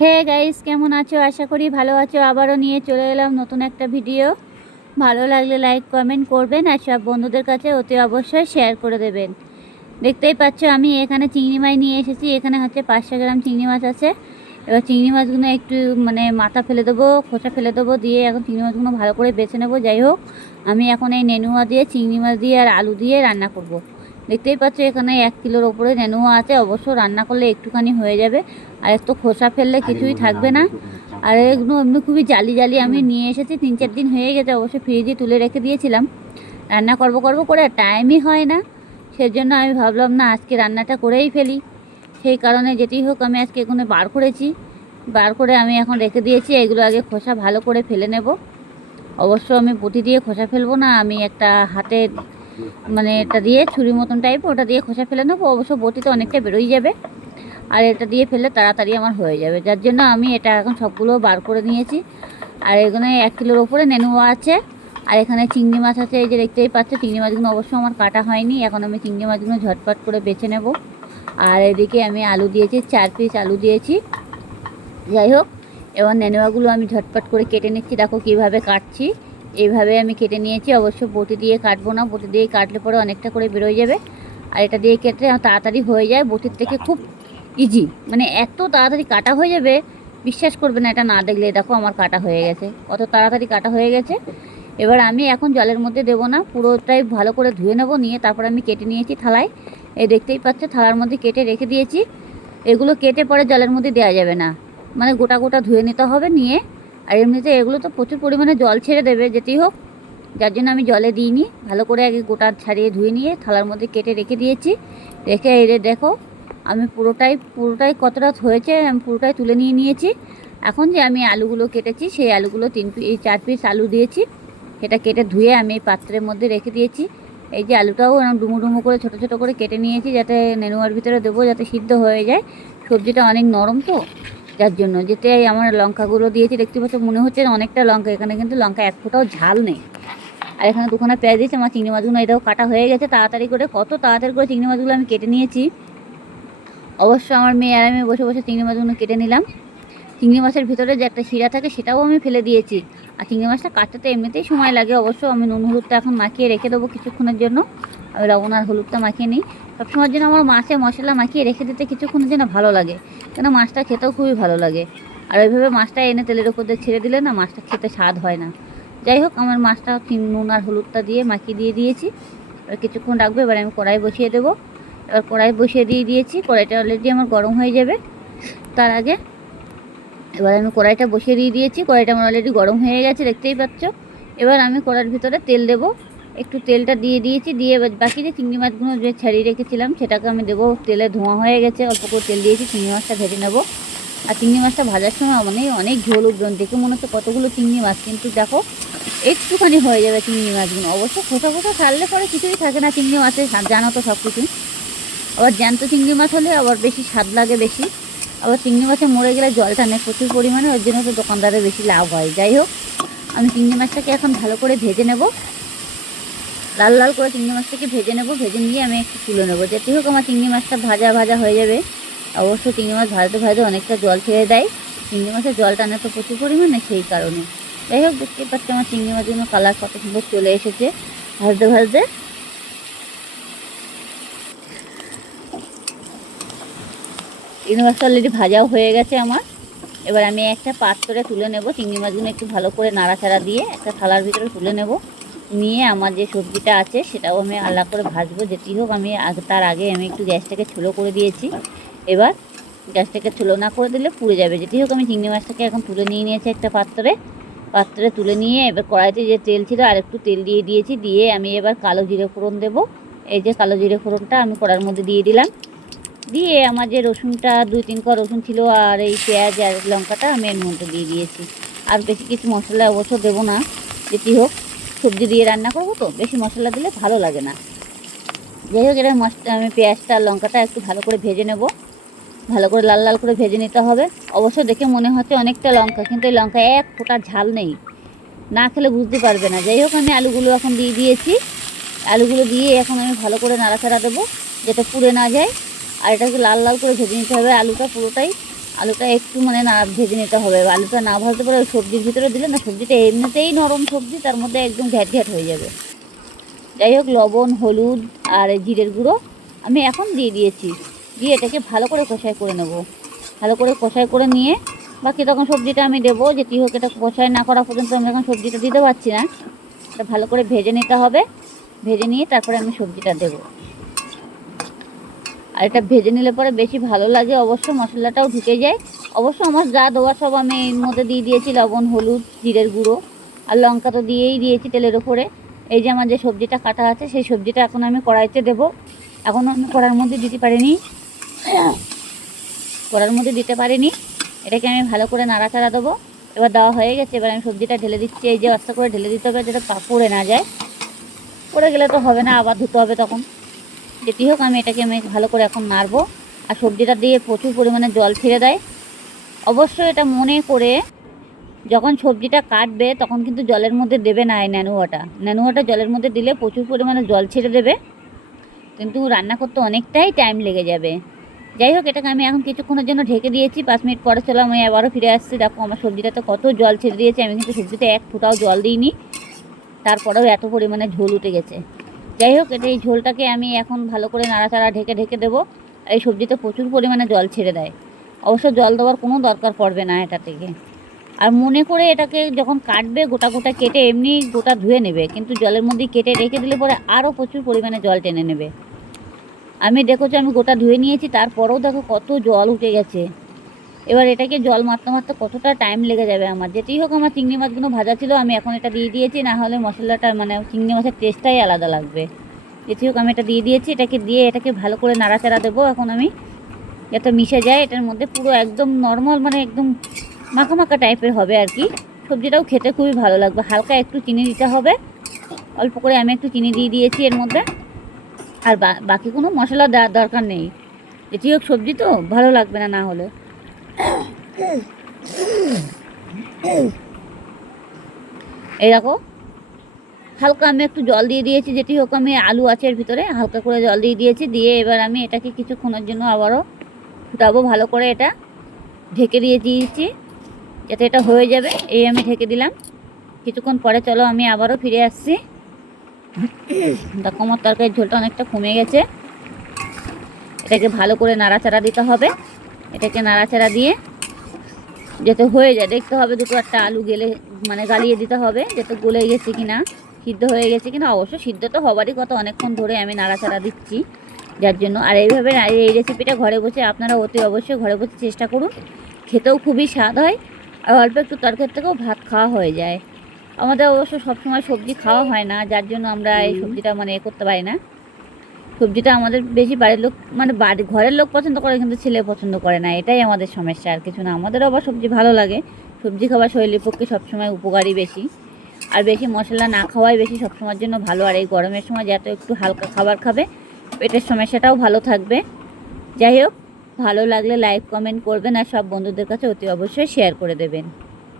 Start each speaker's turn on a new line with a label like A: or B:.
A: Hey guys কেমন আছো? আশা করি ভালো আছো। আবারও নিয়ে চলে এলাম নতুন একটা ভিডিও ভালো লাগলে লাইক কমেন্ট করবেন আর সব বন্ধুদের কাছে অতি অবশ্যই শেয়ার করে দেবেন। দেখতেই পাচ্ছ, আমি এখানে চিংড়ি মাছ নিয়ে এসেছি। এখানে হচ্ছে পাঁচশো গ্রাম চিংড়ি মাছ আছে। এবার চিংড়ি মাছগুলো একটু মানে মাথা ফেলে দেবো, খোসা ফেলে দেবো দিয়ে এখন চিংড়ি মাছগুলো ভালো করে বেছে নেব। যাই হোক, আমি এখন এই নেনুয়া দিয়ে, চিংড়ি মাছ দিয়ে আর আলু দিয়ে রান্না করব। দেখতেই পাচ্ছ এখানে এক কিলোর ওপরে নেনুয়া আছে অবশ্য রান্না করলে একটুখানি হয়ে যাবে। আর একটু খোসা ফেললে কিছুই থাকবে না আর এগুলো এমনি খুবই জালি জালি আমি নিয়ে এসেছি তিন চার দিন হয়ে গেছে অবশ্য ফ্রিজে তুলে রেখে দিয়েছিলাম। রান্না করব করব করে টাইমই হয় না। সেজন্য আমি ভাবলাম না আজকে রান্নাটা করেই ফেলি। সেই কারণে যেটি হোক আমি আজকে এখানে বার করেছি। বার করে আমি এখন রেখে দিয়েছি এগুলো আগে খোসা ভালো করে ফেলে নেব। অবশ্য আমি বটি দিয়ে খোসা ফেলব না আমি একটা হাতে মানে এটা দিয়ে ছুরি মতন টাইপ ওটা দিয়ে খোসা ফেলে নেব, অবশ্য বটিতে অনেকটা বেরোই যাবে। আর এটা দিয়ে ফেলে তাড়াতাড়ি আমার হয়ে যাবে। যার জন্য আমি এটা এখন সবগুলো বার করে নিয়েছি। আর এখানে এক কিলোর ওপরে নেনুয়া আছে, আর এখানে চিংড়ি মাছ আছে, এই যে দেখতেই পাচ্ছ, চিংড়ি মাছগুলো অবশ্য আমার কাটা হয়নি। এখন আমি চিংড়ি মাছগুলো ঝটপট করে বেছে নেব। আর এদিকে আমি আলু দিয়েছি, চার পিস আলু দিয়েছি। যাই হোক, এবার নেনুয়াগুলো আমি ঝটপট করে কেটে নিচ্ছি। দেখো কীভাবে কাটছি। এইভাবে আমি কেটে নিয়েছি। অবশ্য বটি দিয়ে কাটবো না, বটি দিয়ে কাটলে পরে অনেকটা করে বেরোয় যাবে। আর এটা দিয়ে কেটে তাড়াতাড়ি হয়ে যায়। বটির থেকে খুব ইজি মানে এত তাড়াতাড়ি কাটা হয়ে যাবে, বিশ্বাস করবে না এটা না দেখলে। দেখো আমার কাটা হয়ে গেছে, কত তাড়াতাড়ি কাটা হয়ে গেছে। এবার আমি এখন জলের মধ্যে দেবো না, পুরোটাই ভালো করে ধুয়ে নেব, নিয়ে তারপর আমি কেটে নিয়েছি থালায়। এই দেখতেই পাচ্ছ, থালার মধ্যে কেটে রেখে দিয়েছি। এগুলো কেটে পরে জলের মধ্যে দেওয়া যাবে না। মানে গোটা গোটা ধুয়ে নিতে হবে, নিয়ে আর এমনিতে এগুলো তো প্রচুর পরিমাণে জল ছেড়ে দেবে, যেতেই হোক। যার জন্য আমি জলে দিইনি। ভালো করে আগে গোটা ছাড়িয়ে ধুয়ে নিয়ে থালার মধ্যে কেটে রেখে দিয়েছি। রেখে এই দেখো, আমি পুরোটাই পুরোটাই কতটা হয়েছে আমি পুরোটাই তুলে নিয়ে নিয়েছি। এখন যে আমি আলুগুলো কেটেছি, সেই আলুগুলো তিন এই চার পিস আলু দিয়েছি। সেটা কেটে ধুয়ে আমি এই পাত্রের মধ্যে রেখে দিয়েছি। এই যে আলুটাও এরকম ডুমো ডুমো করে, ছোটো ছোটো করে কেটে নিয়েছি, যাতে নেনুয়ার ভিতরে দেবো, যাতে সিদ্ধ হয়ে যায়। সবজিটা অনেক নরম তো। যার জন্য। যেতে আমার লঙ্কাগুলো দিয়েছি, দেখতে পাচ্ছ, মনে হচ্ছে অনেকটা লঙ্কা, এখানে কিন্তু লঙ্কা এক ফোঁটাও ঝাল নেই। আর এখানে দুখানা পেঁয়াজ দিয়েছি, আমার চিংড়ি মাছগুলো এটাও কাটা হয়ে গেছে, তাড়াতাড়ি করে, কত তাড়াতাড়ি করে চিংড়ি মাছগুলো আমি কেটে নিয়েছি। অবশ্য আমার মেয়ে আর আমি বসে বসে চিংড়ি মাছগুলো কেটে নিলাম। চিংড়ি মাছের ভিতরে যে একটা শিরা থাকে, সেটাও আমি ফেলে দিয়েছি। আর চিংড়ি মাছটা কাটতে এমনিতেই সময় লাগে, অবশ্য আমি নুন হলুদটা এখন মাখিয়ে রেখে দেবো কিছুক্ষণের জন্য। আমি লবণ আর হলুদটা মাখিয়ে নিই। সবসময়ের জন্য আমার মাছে মশলা মাখিয়ে রেখে দিতে কিছুক্ষণের জন্য ভালো লাগে। কেন মাছটা খেতেও খুবই ভালো লাগে। আর ওইভাবে মাছটা এনে তেলের উপর দিয়ে ছেড়ে দিলে না মাছটা খেতে স্বাদ হয় না। যাই হোক, আমার মাছটা নুন আর হলুদটা দিয়ে মাখিয়ে দিয়ে দিয়েছি। এবার কিছুক্ষণ রাখব, এবার আমি কড়াই বসিয়ে দেবো। এবার কড়াই বসিয়ে দিয়ে দিয়েছি, কড়াইটা অলরেডি আমার গরম হয়ে যাবে। তার আগে এবার আমি কড়াইটা বসিয়ে দিয়ে দিয়েছি, কড়াইটা আমার অলরেডি গরম হয়ে গেছে, দেখতেই পাচ্ছ। এবার আমি কড়াইয়ের ভিতরে তেল দেব। একটু তেলটা দিয়ে দিয়েছি, দিয়ে বাকি যে চিংড়ি মাছগুলো যে ছাড়িয়ে রেখেছিলাম, সেটাকে আমি দেবো। তেলে ধোঁয়া হয়ে গেছে, অল্প করে তেল দিয়েছি, চিংড়ি মাছটা ভেজে নেব। আর চিংড়ি মাছটা ভাজার সময় মানে অনেক ঝোল উদ্রণ দেখে মনে হচ্ছে কতগুলো চিংড়ি মাছ, কিন্তু দেখো, একটুখানি হয়ে যাবে চিংড়ি মাছগুলো। অবশ্য খোসা খোসা ছাড়লে পরে কিছুই থাকে না চিংড়ি মাছের জানো তো সব কিছু আবার জ্যান্ত চিংড়ি মাছ হলে আবার বেশি স্বাদ লাগে বেশি। আবার চিংড়ি মাছে মরে গেলে জল টানে প্রচুর পরিমাণে ওর জন্য তো দোকানদারের বেশি লাভ হয়। যাই হোক, আমি চিংড়ি মাছটাকে এখন ভালো করে ভেজে নেব। লাল লাল করে চিংড়ি মাছটাকে ভেজে নেব, ভেজে নিয়ে আমি একটু তুলে নেব। যেটি হোক, আমার চিংড়ি মাছটা ভাজা ভাজা হয়ে যাবে। অবশ্য চিংড়ি মাছ ভাজতে ভাজতে অনেকটা জল ছেড়ে দেয়। চিংড়ি মাছের জল টানে তো প্রচুর পরিমাণে সেই কারণে। যাই হোক, দেখতে পাচ্ছি আমার চিংড়ি মাছগুলো কালার কত সুন্দর চলে এসেছে। ভাজতে ভাজতে। চিংড়ি মাছটা অলরেডি ভাজাও হয়ে গেছে আমার। এবার আমি একটা পাত্রে তুলে নেব। চিংড়ি মাছগুলো একটু ভালো করে নাড়াচাড়া দিয়ে একটা থালার ভিতরে তুলে নেব। নিয়ে আমার যে সবজিটা আছে, সেটাও আমি আলাদা করে ভাজবো। যেটি হোক, আমি তার আগে আমি একটু গ্যাসটাকে ছুলো করে দিয়েছি। এবার গ্যাসটাকে ছুলো না করে দিলে পুড়ে যাবে। যেটি হোক, আমি চিংড়ি মাছটাকে এখন তুলে নিয়ে নিয়েছি একটা পাত্রে। পাত্রে তুলে নিয়ে এবার কড়াইতে যে তেল ছিল, আর একটু তেল দিয়ে দিয়েছি। দিয়ে আমি এবার কালো জিরে ফোড়ন দেবো। এই যে কালো জিরে ফোড়নটা আমি কড়ার মধ্যে দিয়ে দিলাম। দিয়ে আমার যে রসুনটা, দুই তিন ক রসুন ছিল, আর এই পেঁয়াজ আর লঙ্কাটা আমি এর মধ্যে দিয়ে দিয়েছি। আর বেশি কিছু মশলা অবশ্য দেবো না। যেটি হোক সবজি দিয়ে রান্না করব তো, বেশি মশলা দিলে ভালো লাগে না। যাই হোক এটা মশলা আমি পেঁয়াজটা, লঙ্কাটা একটু ভালো করে ভেজে নেব। ভালো করে লাল লাল করে ভেজে নিতে হবে। অবশ্য দেখে মনে হচ্ছে অনেকটা লঙ্কা, কিন্তু এই লঙ্কা এক ফোঁটা ঝাল নেই। না খেলে বুঝতে পারবে না। যাই হোক, আমি আলুগুলো এখন দিয়ে দিয়েছি। আলুগুলো দিয়ে এখন আমি ভালো করে নাড়াচাড়া দেবো, যাতে পুড়ে না যায়। আর এটাকে লাল লাল করে ভেজে নিতে হবে। আলুটা পুরোটাই আলুটা একটু মানে না ভেজে নিতে হবে। আলুটা না ভাজতে পারে সবজির ভিতরে দিলে না সবজিটা এমনিতেই নরম সবজি, তার মধ্যে একদম ঘ্যাট ঘ্যাট হয়ে যাবে। যাই হোক, লবণ, হলুদ আর জিরের গুঁড়ো আমি এখন দিয়ে দিয়েছি। দিয়ে এটাকে ভালো করে কষাই করে নেব। ভালো করে কষাই করে নিয়ে বাকি তখন সবজিটা আমি দেবো। যেটি হোক এটা কষাই না করা পর্যন্ত আমি এখন সবজিটা দিতে পারছি না। এটা ভালো করে ভেজে নিতে হবে। ভেজে নিয়ে তারপরে আমি সবজিটা দেবো। আর এটা ভেজে নিলে পরে বেশি ভালো লাগে। অবশ্য মশলাটাও ঢুকে যায়। অবশ্য আমার যা দেওয়া সব আমি এর মধ্যে দিয়ে দিয়েছি, লবণ, হলুদ, জিরের গুঁড়ো আর লঙ্কা তো দিয়েই দিয়েছি তেলের ওপরে। এই যে আমার যে সবজিটা কাটা আছে, সেই সবজিটা এখন আমি কড়াইতে দেবো। এখন আমি কড়ার মধ্যে দিতে পারিনি। কড়ার মধ্যে দিতে পারিনি। এটাকে আমি ভালো করে নাড়াচাড়া দেবো। এবার দেওয়া হয়ে গেছে, এবার আমি সবজিটা ঢেলে দিচ্ছি। এই যে আস্তে করে ঢেলে দিতে হবে পা- পড়ে না যায়। পড়ে গেলে তো হবে না, আবার ধুতে হবে তখন। যেটি হোক, আমি এটাকে আমি ভালো করে এখন নাড়বো। আর সবজিটা দিয়ে প্রচুর পরিমাণে জল ছেড়ে দেয়। অবশ্যই এটা মনে করে যখন সবজিটা কাটবে, তখন কিন্তু জলের মধ্যে দেবে না এই ন্যানুয়াটা। ন্যানুয়াটা জলের মধ্যে দিলে প্রচুর পরিমাণে জল ছেড়ে দেবে। কিন্তু রান্না করতে অনেকটাই টাইম লেগে যাবে। যাই হোক, এটাকে আমি এখন কিছুক্ষণের জন্য ঢেকে দিয়েছি। পাঁচ মিনিট পরে চলো, আমি আবারও ফিরে আসছি। দেখো, আমার সবজিটাতে কত জল ছেড়ে দিয়েছে। আমি কিন্তু সবজিতে এক ফোঁটাও জল দিইনি। তারপরেও এত পরিমাণে ঝোল উঠে গেছে। যাই হোক এটা এই ঝোলটাকে আমি এখন ভালো করে নাড়াচাড়া ঢেকে ঢেকে দেবো। এই সবজিতে প্রচুর পরিমাণে জল ছেড়ে দেয়। অবশ্য জল দেওয়ার কোনো দরকার পড়বে না এটা থেকে। আর মনে করে এটাকে যখন কাটবে, গোটা গোটা কেটে এমনি গোটা ধুয়ে নেবে। কিন্তু জলের মধ্যে কেটে রেখে দিলে পরে আরও প্রচুর পরিমাণে জল টেনে নেবে। আমি দেখেছ আমি গোটা ধুয়ে নিয়েছি, তারপরেও দেখো কত জল উঠে গেছে। এবার এটাকে জল মারতে মারতে কতটা টাইম লেগে যাবে আমার? যেতেই হোক, আমার চিংড়ি মাছগুলো ভাজা ছিল, আমি এখন এটা দিয়ে দিয়েছি, না হলে মশলাটা মানে চিংড়ি মাছের টেস্টটাই আলাদা লাগবে। যেতেই হোক, আমি এটা দিয়ে দিয়েছি, এটাকে দিয়ে এটাকে ভালো করে নাড়াচাড়া দেবো। এখন আমি যাতে মিশে যায়, এটার মধ্যে পুরো একদম নর্মাল মানে একদম মাখা মাখা টাইপের হবে আর কি। সবজিটাও খেতে খুবই ভালো লাগবে। হালকা একটু চিনি দিতে হবে। অল্প করে আমি একটু চিনি দিয়ে দিয়েছি এর মধ্যে। আর বাকি কোনো মশলা দেওয়ার দরকার নেই। এটি হোক, সবজি তো ভালো লাগবে না না হলে। এই দেখো, হালকা আমি একটু জল দিয়ে দিয়েছি, যেটি হোক আমি আলু আছে এর ভিতরে, হালকা করে জল দিয়ে দিয়েছি, দিয়ে এবার আমি এটাকে কিছুক্ষণের জন্য আবারও ফুটাবো, ভালো করে এটা ঢেকে দিয়ে দিয়েছি, যাতে এটা হয়ে যাবে, এই আমি ঢেকে দিলাম। কিছুক্ষণ পরে চলো আমি আবারও ফিরে আসছি। দেখো আমার তরকারির ঝোলটা অনেকটা কমে গেছে। এটাকে ভালো করে নাড়াচাড়া দিতে হবে। এটাকে নাড়াচাড়া দিয়ে যাতে হয়ে যায়। দেখতে হবে দুটো একটা আলু গেলে মানে গালিয়ে দিতে হবে যাতে গলে গেছে কি না সিদ্ধ হয়ে গেছে কিনা? অবশ্য সিদ্ধ তো হবারই কথা অনেকক্ষণ ধরে আমি নাড়াচাড়া দিচ্ছি যার জন্য। আর এইভাবে এই রেসিপিটা ঘরে বসে আপনারা অতি অবশ্যই ঘরে বসে চেষ্টা করুন। খেতেও খুবই স্বাদ হয় আর অল্প একটু তরকারি থেকেও ভাত খাওয়া হয়ে যায়। আমাদের অবশ্য সবসময় সবজি খাওয়া হয় না যার জন্য আমরা এই সবজিটা মানে করতে পারি না। সবজিটা আমাদের বেশি বাড়ির লোক মানে বাড়ি, ঘরের লোক পছন্দ করে, কিন্তু ছেলে পছন্দ করে না। এটাই আমাদের সমস্যা, আর কিছু না। আমাদেরও আবার সবজি ভালো লাগে। সবজি খাওয়া শরীরের পক্ষে সবসময় উপকারী বেশি। আর বেশি মশলা না খাওয়াই বেশি সবসময়ের জন্য ভালো। আর এই গরমের সময় যত একটু হালকা খাবার খাবে, পেটের সমস্যাটাও ভালো থাকবে। যাই হোক, ভালো লাগলে লাইক কমেন্ট করবেন। আর সব বন্ধুদের কাছে অতি অবশ্যই শেয়ার করে দেবেন।